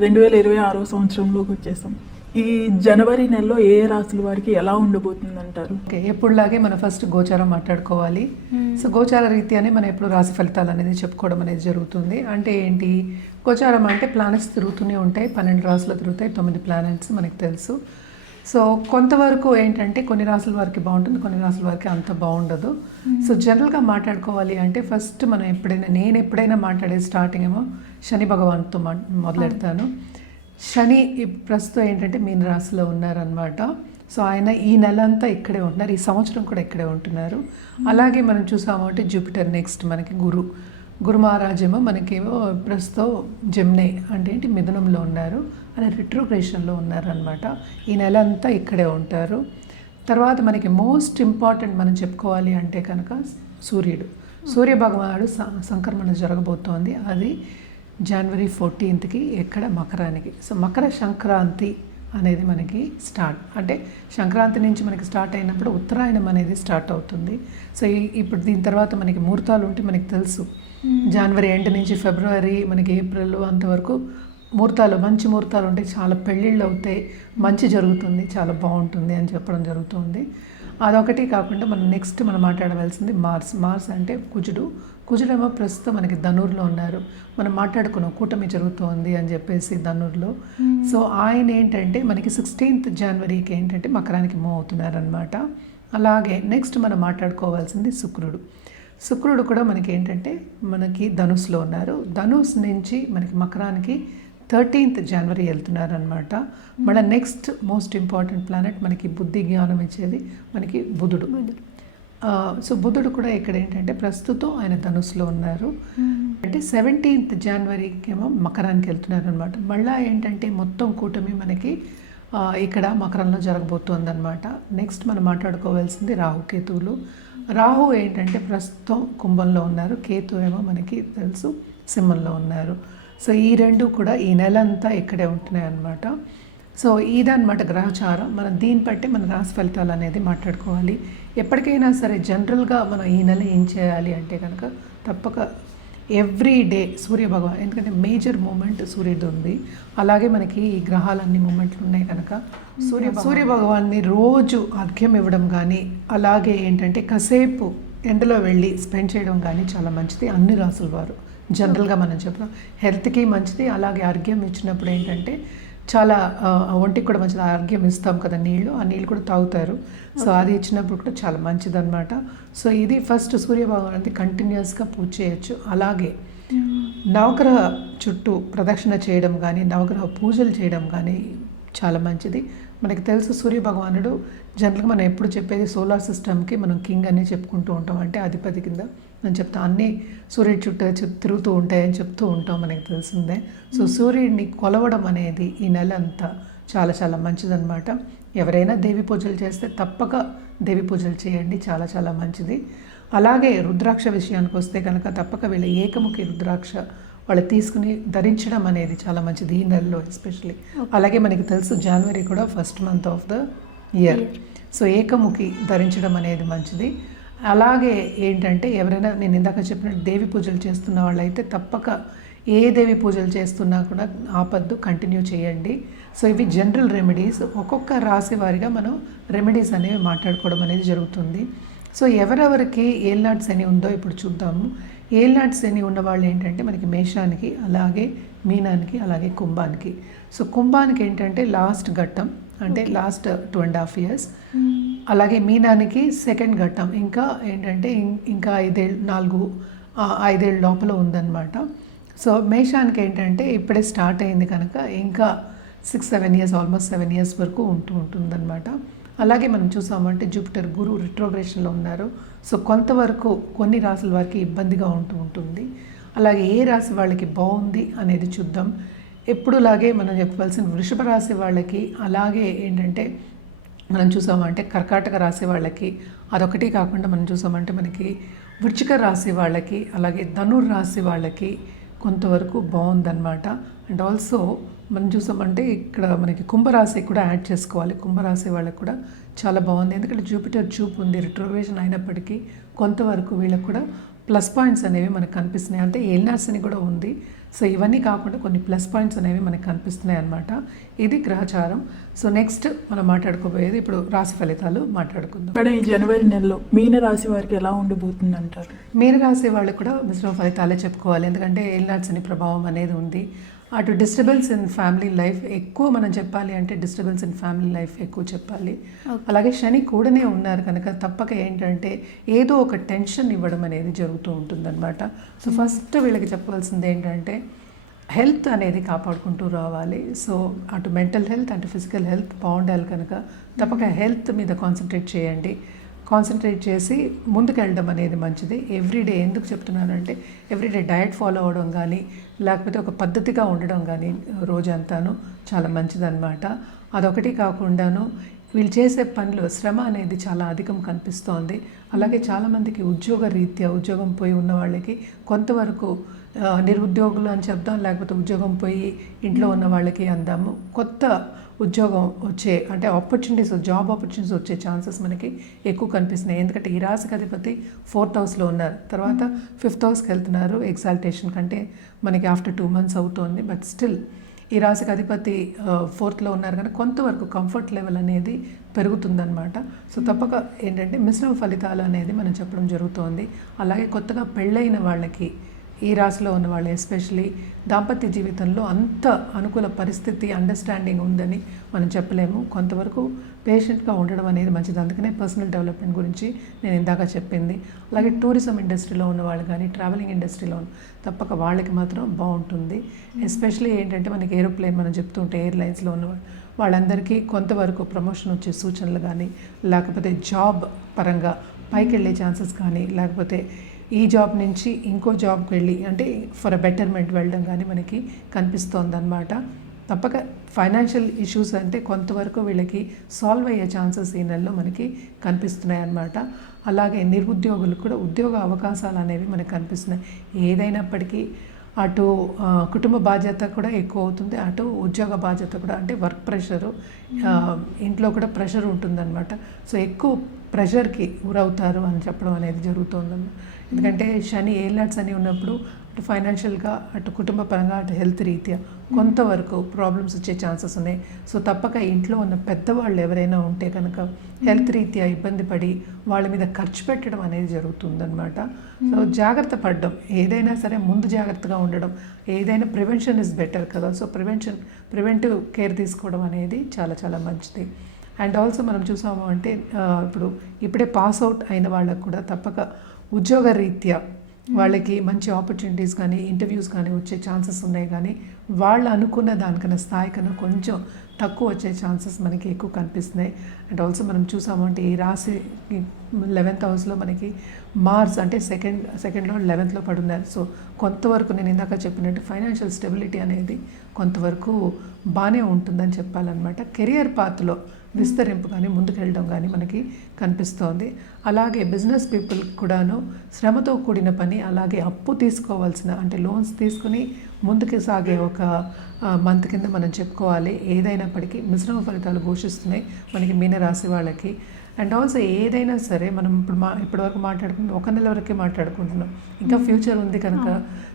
2026 సంవత్సరంలోకి వచ్చేసాం. ఈ జనవరి నెలలో ఏ రాశుల వారికి ఎలా ఉండబోతుంది అంటారు? ఓకే, ఎప్పుడులాగే మనం ఫస్ట్ గోచారం మాట్లాడుకోవాలి. సో గోచార రీత్యానే మనం ఎప్పుడు రాశి ఫలితాలు అనేది చెప్పుకోవడం అనేది జరుగుతుంది. అంటే ఏంటి, గోచారం అంటే ప్లానెట్స్ తిరుగుతూనే ఉంటాయి. 12 రాశులు తిరుగుతాయి, 9 ప్లానెట్స్ మనకు తెలుసు. సో కొంతవరకు ఏంటంటే కొన్ని రాసుల వారికి బాగుంటుంది, కొన్ని రాసుల వారికి అంత బాగుండదు. సో జనరల్గా మాట్లాడుకోవాలి అంటే ఫస్ట్ మనం నేను ఎప్పుడైనా మాట్లాడే స్టార్టింగ్ ఏమో శని భగవాన్తో మొదలెడతాను. శని ప్రస్తుతం ఏంటంటే మీన రాశిలో ఉన్నారనమాట. సో ఆయన ఈ నెల అంతా ఇక్కడే ఉంటున్నారు, ఈ సంవత్సరం కూడా ఇక్కడే ఉంటున్నారు. అలాగే మనం చూసాము అంటే జూపిటర్, నెక్స్ట్ మనకి గురు మహారాజేమో మనకేమో ప్రస్తుతం జెమిని అంటే ఏంటి మిథునంలో ఉన్నారు, ఆయన రిట్రోగ్రేషన్లో ఉన్నారనమాట. ఈ నెల అంతా ఇక్కడే ఉంటారు. తర్వాత మనకి మోస్ట్ ఇంపార్టెంట్ మనం చెప్పుకోవాలి అంటే కనుక సూర్య భగవానుడు సంక్రమణ జరగబోతోంది. అది జనవరి 14కి ఎక్కడ మకరానికి. సో మకర సంక్రాంతి అనేది మనకి స్టార్ట్, అంటే సంక్రాంతి నుంచి మనకి స్టార్ట్ అయినప్పుడు ఉత్తరాయణం అనేది స్టార్ట్ అవుతుంది. సో ఇప్పుడు దీని తర్వాత మనకి ముహూర్తాలు ఉంటే మనకి తెలుసు, జనవరి ఎండ్ నుంచి ఫిబ్రవరి మనకి ఏప్రిల్ అంతవరకు మంచి ముహూర్తాలు ఉంటాయి, చాలా పెళ్ళిళ్ళు అవుతాయి, మంచి జరుగుతుంది, చాలా బాగుంటుంది అని చెప్పడం జరుగుతుంది. అదొకటి కాకుండా మనం నెక్స్ట్ మనం మాట్లాడవలసింది మార్స్ అంటే కుజుడేమో ప్రస్తుతం మనకి ధనుర్లో ఉన్నారు. మనం మాట్లాడుకున్నాం కూటమి జరుగుతోంది అని చెప్పేసి ధనుర్లో. సో ఆయన ఏంటంటే మనకి 16th జనవరికి ఏంటంటే మకరానికి మూవ్ అవుతున్నారనమాట. అలాగే నెక్స్ట్ మనం మాట్లాడుకోవాల్సింది శుక్రుడు కూడా మనకి ఏంటంటే మనకి ధనుస్లో ఉన్నారు. ధనుస్ నుంచి మనకి మకరానికి 13th జనవరి వెళ్తున్నారనమాట. మళ్ళీ నెక్స్ట్ మోస్ట్ ఇంపార్టెంట్ ప్లానెట్ మనకి బుద్ధి జ్ఞానం ఇచ్చేది మనకి బుధుడు. సో బుధుడు కూడా ఇక్కడ ఏంటంటే ప్రస్తుతం ఆయన ధనుస్లో ఉన్నారు. అంటే 17th జనవరికి ఏమో మకరానికి వెళ్తున్నారు అనమాట. మళ్ళీ ఏంటంటే మొత్తం కూటమి మనకి ఇక్కడ మకరంలో జరగబోతుంది అనమాట. నెక్స్ట్ మనం మాట్లాడుకోవాల్సింది రాహుకేతువులు. రాహు ఏంటంటే ప్రస్తుతం కుంభంలో ఉన్నారు, కేతు ఏమో మనకి తెలుసు సింహంలో ఉన్నారు. సో ఈ రెండు కూడా ఈ నెల అంతా ఇక్కడే ఉంటున్నాయి అన్నమాట. సో ఇదన్నమాట గ్రహచారం. మనం దీన్ని బట్టి మన రాశి ఫలితాలు అనేది మాట్లాడుకోవాలి. ఎప్పటికైనా సరే జనరల్గా మనం ఈ నెల ఏం చేయాలి అంటే కనుక తప్పక ఎవ్రీ డే సూర్యభగవాన్, ఎందుకంటే మేజర్ మూమెంట్ సూర్యుడు ఉంది. అలాగే మనకి ఈ గ్రహాలన్నీ మూమెంట్లు ఉన్నాయి కనుక సూర్యభగవాన్ని రోజు అర్ఘ్యం ఇవ్వడం కానీ, అలాగే ఏంటంటే కాసేపు ఎండలో వెళ్ళి స్పెండ్ చేయడం కానీ చాలా మంచిది. అన్ని రాసుల వారు జనరల్గా మనం చెప్తాం హెల్త్కి మంచిది. అలాగే అర్ఘ్యం ఇచ్చినప్పుడు ఏంటంటే చాలా ఒంటికి కూడా మంచిది. అర్ఘ్యం ఇస్తాం కదా, ఆ నీళ్ళు కూడా తాగుతారు. సో అది ఇచ్చినప్పుడు కూడా చాలా మంచిదన్నమాట. సో ఇది ఫస్ట్ సూర్యభగవానికి కంటిన్యూస్గా పూజ చేయొచ్చు. అలాగే నవగ్రహ చుట్టూ ప్రదక్షిణ చేయడం కానీ, నవగ్రహ పూజలు చేయడం కానీ చాలా మంచిది. మనకి తెలుసు సూర్యభగవానుడు జనరల్గా మనం ఎప్పుడు చెప్పేది సోలార్ సిస్టమ్కి మనం కింగ్ అని చెప్పుకుంటూ ఉంటాం, అంటే అధిపతి కింద నేను చెప్తాను. అన్నీ సూర్యుడి చుట్టూ తిరుగుతూ ఉంటాయని చెప్తూ ఉంటాం, మనకి తెలిసిందే. సో సూర్యుడిని కొలవడం అనేది ఈ నెల అంతా చాలా చాలా మంచిదన్నమాట. ఎవరైనా దేవి పూజలు చేస్తే తప్పక దేవి పూజలు చేయండి, చాలా చాలా మంచిది. అలాగే రుద్రాక్ష విషయానికి వస్తే కనుక తప్పక వీళ్ళ ఏకముఖి రుద్రాక్ష వాళ్ళు తీసుకుని ధరించడం అనేది చాలా మంచిది ఈ నెలలో ఎస్పెషలీ. అలాగే మనకి తెలుసు జనవరి కూడా first month of the year. So ఏకముఖి ధరించడం అనేది మంచిది. అలాగే ఏంటంటే ఎవరైనా నేను ఇందాక చెప్పినట్టు దేవి పూజలు చేస్తున్న వాళ్ళైతే తప్పక ఏ దేవి పూజలు చేస్తున్నా కూడా ఆపద్దు, కంటిన్యూ చేయండి. సో ఇవి జనరల్ రెమెడీస్. ఒక్కొక్క రాశి వారిగా మనం రెమెడీస్ అనేవి మాట్లాడుకోవడం అనేది జరుగుతుంది. సో ఎవరెవరికి ఏల్నాటి శని ఉందో ఇప్పుడు చూద్దాము. ఏల్నాటి శని ఉన్న వాళ్ళు ఏంటంటే మనకి మేషానికి, అలాగే మీనానికి, అలాగే కుంభానికి. సో కుంభానికి ఏంటంటే లాస్ట్ ఘట్టం, అంటే లాస్ట్ 2.5 years. అలాగే మీనానికి సెకండ్ ఘట్టం, ఇంకా ఏంటంటే ఇంకా 5 ఏళ్ళ లోపల ఉందన్నమాట. సో మేషానికి ఏంటంటే ఇప్పుడే స్టార్ట్ అయింది కనుక ఇంకా 6-7 years, ఆల్మోస్ట్ 7 years వరకు ఉంటుందన్నమాట. అలాగే మనం చూసామంటే జూపిటర్ గురు రిట్రోగ్రేషన్లో ఉన్నారు. సో కొంతవరకు కొన్ని రాశుల వారికి ఇబ్బందిగా ఉంటుంది. అలాగే ఏ రాశి వాళ్ళకి బాగుంది అనేది చూద్దాం. ఎప్పుడులాగే మనం చెప్పవలసిన వృషభ రాశి వాళ్ళకి, అలాగే ఏంటంటే మనం చూసామంటే కర్కాటక రాశి వాళ్ళకి, అదొకటి కాకుండా మనం చూసామంటే మనకి వృశ్చిక రాశి వాళ్ళకి, అలాగే ధనుర్ రాశి వాళ్ళకి కొంతవరకు బాగుందన్నమాట. అండ్ ఆల్సో మనం చూసామంటే ఇక్కడ మనకి కుంభరాశి కూడా యాడ్ చేసుకోవాలి. కుంభరాశి వాళ్ళకి కూడా చాలా బాగుంది, ఎందుకంటే జూపిటర్ చూపు ఉంది, రిట్రోగ్రేషన్ అయినప్పటికీ కొంతవరకు వీళ్ళకి కూడా ప్లస్ పాయింట్స్ అనేవి మనకు కనిపిస్తున్నాయి. అంటే ఏలినాడ్స్ని కూడా ఉంది. సో ఇవన్నీ కాకుండా కొన్ని ప్లస్ పాయింట్స్ అనేవి మనకు కనిపిస్తున్నాయి అన్నమాట. ఇది గ్రహచారం. సో నెక్స్ట్ మనం మాట్లాడుకోబోయేది ఇప్పుడు రాశి ఫలితాలు మాట్లాడుకుందాం. మేడం, ఈ జనవరి నెలలో మీన రాశి వారికి ఎలా ఉండబోతుంది అంటారు? మీన రాశి వాళ్ళకి కూడా మిశ్రమ ఫలితాలే చెప్పుకోవాలి. ఎందుకంటే ఏలినాడ్స్ అని ప్రభావం అనేది ఉంది. అటు డిస్టర్బెన్స్ ఇన్ ఫ్యామిలీ లైఫ్ ఎక్కువ మనం చెప్పాలి అంటే డిస్టర్బెన్స్ ఇన్ ఫ్యామిలీ లైఫ్ ఎక్కువ చెప్పాలి. అలాగే శని కూడానే ఉన్నారు కనుక తప్పక ఏంటంటే ఏదో ఒక టెన్షన్ ఇవ్వడం అనేది జరుగుతూ ఉంటుందన్నమాట. సో ఫస్ట్ వీళ్ళకి చెప్పవలసింది ఏంటంటే హెల్త్ అనేది కాపాడుకుంటూ రావాలి. సో అటు మెంటల్ హెల్త్ అటు ఫిజికల్ హెల్త్ బాగుండాలి కనుక తప్పక హెల్త్ మీద కాన్సన్ట్రేట్ చేయండి. కాన్సన్ట్రేట్ చేసి ముందుకెళ్ళడం అనేది మంచిది. ఎవ్రీడే ఎందుకు చెప్తున్నానంటే ఎవ్రీడే డయట్ ఫాలో అవ్వడం కానీ లేకపోతే ఒక పద్ధతిగా ఉండడం కానీ రోజంతాను చాలా మంచిదన్నమాట. అదొకటి కాకుండాను వీళ్ళు చేసే పనులు శ్రమ అనేది చాలా అధికం కనిపిస్తోంది. అలాగే చాలామందికి ఉద్యోగం పోయి ఉన్న వాళ్ళకి కొంతవరకు నిరుద్యోగులు అని చెప్దాం, లేకపోతే ఉద్యోగం పోయి ఇంట్లో ఉన్న వాళ్ళకి అందాము కొత్త ఉద్యోగం వచ్చే అంటే జాబ్ ఆపర్చునిటీస్ వచ్చే ఛాన్సెస్ మనకి ఎక్కువ కనిపిస్తున్నాయి. ఎందుకంటే ఈ రాశికి అధిపతి 4th హౌస్లో ఉన్నారు, తర్వాత 5th హౌస్కి వెళ్తున్నారు. ఎగ్జాల్టేషన్ కంటే మనకి ఆఫ్టర్ 2 months అవుతోంది. బట్ స్టిల్ ఈ రాశికి అధిపతి 4thలో ఉన్నారు కానీ కొంతవరకు కంఫర్ట్ లెవెల్ అనేది పెరుగుతుందన్నమాట. సో తప్పక ఏంటంటే మిశ్రమ ఫలితాలు అనేది మనం చెప్పడం జరుగుతోంది. అలాగే కొత్తగా పెళ్ళైన వాళ్ళకి ఈ రాశిలో ఉన్న వాళ్ళు ఎస్పెషలీ దాంపత్య జీవితంలో అంత అనుకూల పరిస్థితి అండర్స్టాండింగ్ ఉందని మనం చెప్పలేము. కొంతవరకు పేషెంట్గా ఉండడం అనేది మంచిది. అందుకనే పర్సనల్ డెవలప్మెంట్ గురించి నేను ఇందాక చెప్పింది. అలాగే టూరిజం ఇండస్ట్రీలో ఉన్న వాళ్ళు కానీ ట్రావెలింగ్ ఇండస్ట్రీలో తప్పక వాళ్ళకి మాత్రం బాగుంటుంది. ఎస్పెషలీ ఏంటంటే మనకి ఏరోప్లేన్ మనం చెప్తుంటే ఎయిర్లైన్స్లో ఉన్న వాళ్ళందరికీ కొంతవరకు ప్రమోషన్ వచ్చే సూచనలు కానీ లేకపోతే జాబ్ పరంగా పైకి వెళ్ళే ఛాన్సెస్ కానీ లేకపోతే ఈ జాబ్ నుంచి ఇంకో జాబ్కి వెళ్ళి అంటే ఫర్ అ బెటర్మెంట్ వెళ్ళడం కానీ మనకి కనిపిస్తోందన్నమాట. తప్పక ఫైనాన్షియల్ ఇష్యూస్ అంటే కొంతవరకు వీళ్ళకి సాల్వ్ అయ్యే ఛాన్సెస్ ఈ నెలలో మనకి కనిపిస్తున్నాయి అన్నమాట. అలాగే నిరుద్యోగులు కూడా ఉద్యోగ అవకాశాలు అనేవి మనకు కనిపిస్తున్నాయి. ఏదైనప్పటికీ అటు కుటుంబ బాధ్యత కూడా ఎక్కువ అవుతుంది, అటు ఉద్యోగ బాధ్యత కూడా అంటే వర్క్ ప్రెషరు ఇంట్లో కూడా ప్రెషర్ ఉంటుందన్నమాట. సో ఎక్కువ ప్రెషర్కి గురవుతారు అని చెప్పడం అనేది జరుగుతుందన్నమాట. ఎందుకంటే శని ఏలినాడ్స్ అని ఉన్నప్పుడు అటు ఫైనాన్షియల్గా అటు కుటుంబ పరంగా అటు హెల్త్ రీత్యా కొంతవరకు ప్రాబ్లమ్స్ వచ్చే ఛాన్సెస్ ఉన్నాయి. సో తప్పక ఇంట్లో ఉన్న పెద్దవాళ్ళు ఎవరైనా ఉంటే కనుక హెల్త్ రీత్యా ఇబ్బంది పడి వాళ్ళ మీద ఖర్చు పెట్టడం అనేది జరుగుతుందన్నమాట. సో జాగ్రత్త పడడం ఏదైనా సరే ముందు జాగ్రత్తగా ఉండడం, ఏదైనా ప్రివెన్షన్ ఇస్ బెటర్ కదా. సో ప్రివెంటివ్ కేర్ తీసుకోవడం అనేది చాలా చాలా మంచిది. అండ్ ఆల్సో మనం చూసాము అంటే ఇప్పుడే పాస్ అవుట్ అయిన వాళ్ళకు కూడా తప్పక ఉద్యోగ రీత్యా వాళ్ళకి మంచి ఆపర్చునిటీస్ కానీ ఇంటర్వ్యూస్ కానీ వచ్చే ఛాన్సెస్ ఉన్నాయి. కానీ వాళ్ళు అనుకున్న దానికన్నా స్థాయి కన్నా కొంచెం తక్కువ వచ్చే ఛాన్సెస్ మనకి ఎక్కువ కనిపిస్తున్నాయి. అండ్ ఆల్సో మనం చూసాము అంటే ఈ రాశి 11th హౌస్లో మనకి మార్స్ అంటే సెకండ్లో 11thలో పడున్నారు. సో కొంతవరకు నేను ఇందాక చెప్పినట్టు ఫైనాన్షియల్ స్టెబిలిటీ అనేది కొంతవరకు బాగానే ఉంటుందని చెప్పాలన్నమాట. కెరియర్ పాత్లో విస్తరింపు కానీ ముందుకెళ్ళడం కానీ మనకి కనిపిస్తోంది. అలాగే బిజినెస్ పీపుల్ కూడాను శ్రమతో కూడిన పని, అలాగే అప్పు తీసుకోవాల్సిన అంటే లోన్స్ తీసుకుని ముందుకు సాగే ఒక మంత్ కింద మనం చెప్పుకోవాలి. ఏదైనప్పటికీ మిశ్రమ ఫలితాలు ఘోషిస్తున్నాయి మనకి మీనరాశి వాళ్ళకి. అండ్ ఆల్సో ఏదైనా సరే మనం ఇప్పటివరకు మాట్లాడుకుంటున్నాం 1 నెల వరకే మాట్లాడుకుంటున్నాం, ఇంకా ఫ్యూచర్ ఉంది కనుక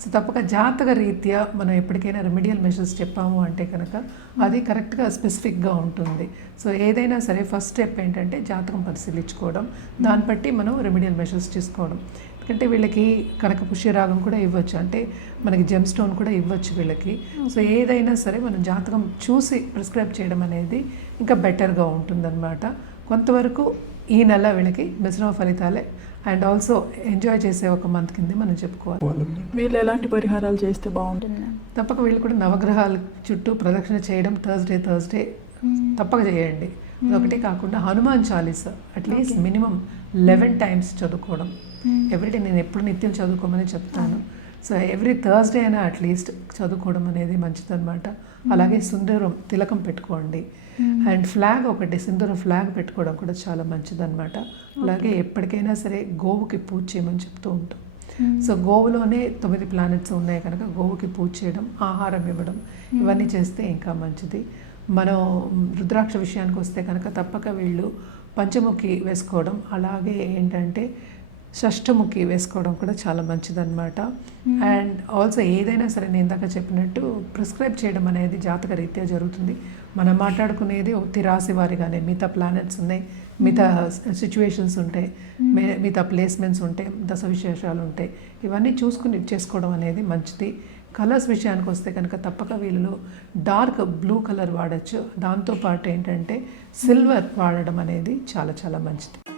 సో తప్పక జాతక రీత్యా మనం ఎప్పటికైనా రెమెడియల్ మెషర్స్ చెప్పాము అంటే కనుక అది కరెక్ట్గా స్పెసిఫిక్గా ఉంటుంది. సో ఏదైనా సరే ఫస్ట్ స్టెప్ ఏంటంటే జాతకం పరిశీలించుకోవడం, దాన్ని బట్టి మనం రెమెడియల్ మెషర్స్ తీసుకోవడం. ఎందుకంటే వీళ్ళకి కనక పుష్యరాగం కూడా ఇవ్వచ్చు, అంటే మనకి జెమ్ స్టోన్ కూడా ఇవ్వచ్చు వీళ్ళకి. సో ఏదైనా సరే మనం జాతకం చూసి ప్రిస్క్రైబ్ చేయడం అనేది ఇంకా బెటర్గా ఉంటుందన్నమాట. కొంతవరకు ఈ నెల వీళ్ళకి మిశ్రమ ఫలితాలే అండ్ ఆల్సో ఎంజాయ్ చేసే ఒక మంత్ కింద మనం చెప్పుకోవాలి. వీళ్ళు ఎలాంటి పరిహారాలు చేస్తే బాగుంటుంది? తప్పక వీళ్ళు కూడా నవగ్రహాల చుట్టూ ప్రదక్షిణ చేయడం థర్స్డే తప్పక చేయండి. అదొకటే కాకుండా Hanuman Chalisa at least minimum 11 times చదువుకోవడం. ఎవ్రీడే నేను ఎప్పుడు నిత్యం చదువుకోమని చెప్తాను. సో ఎవ్రీ థర్స్డే అయినా అట్లీస్ట్ చదువుకోవడం అనేది మంచిదన్నమాట. అలాగే సింధూరం తిలకం పెట్టుకోండి. అండ్ ఫ్లాగ్ ఒకటి సింధూరం ఫ్లాగ్ పెట్టుకోవడం కూడా చాలా మంచిదన్నమాట. అలాగే ఎప్పటికైనా సరే గోవుకి పూజ చేయమని చెప్తూ ఉంటాం. సో గోవులోనే 9 planets ఉన్నాయి కనుక గోవుకి పూజ చేయడం, ఆహారం ఇవ్వడం ఇవన్నీ చేస్తే ఇంకా మంచిది. మనం రుద్రాక్ష విషయానికి వస్తే కనుక తప్పక వీళ్ళు పంచముఖి వేసుకోవడం, అలాగే ఏంటంటే షష్టముఖి వేసుకోవడం కూడా చాలా మంచిదన్నమాట. అండ్ ఆల్సో ఏదైనా సరే నేను ఇందాక చెప్పినట్టు ప్రిస్క్రైబ్ చేయడం అనేది జాతక రీత్యా జరుగుతుంది. మనం మాట్లాడుకునేది ఒక రాశి వారిగానే, మిగతా ప్లానెట్స్ ఉన్నాయి, మిగతా సిచ్యువేషన్స్ ఉంటాయి, మిగతా ప్లేస్మెంట్స్ ఉంటాయి, దశ విశేషాలు ఉంటాయి. ఇవన్నీ చూసుకుని చేసుకోవడం అనేది మంచిది. కలర్స్ విషయానికి వస్తే కనుక తప్పక వీళ్ళు డార్క్ బ్లూ కలర్ వాడచ్చు. దాంతోపాటు ఏంటంటే సిల్వర్ వాడడం అనేది చాలా చాలా మంచిది.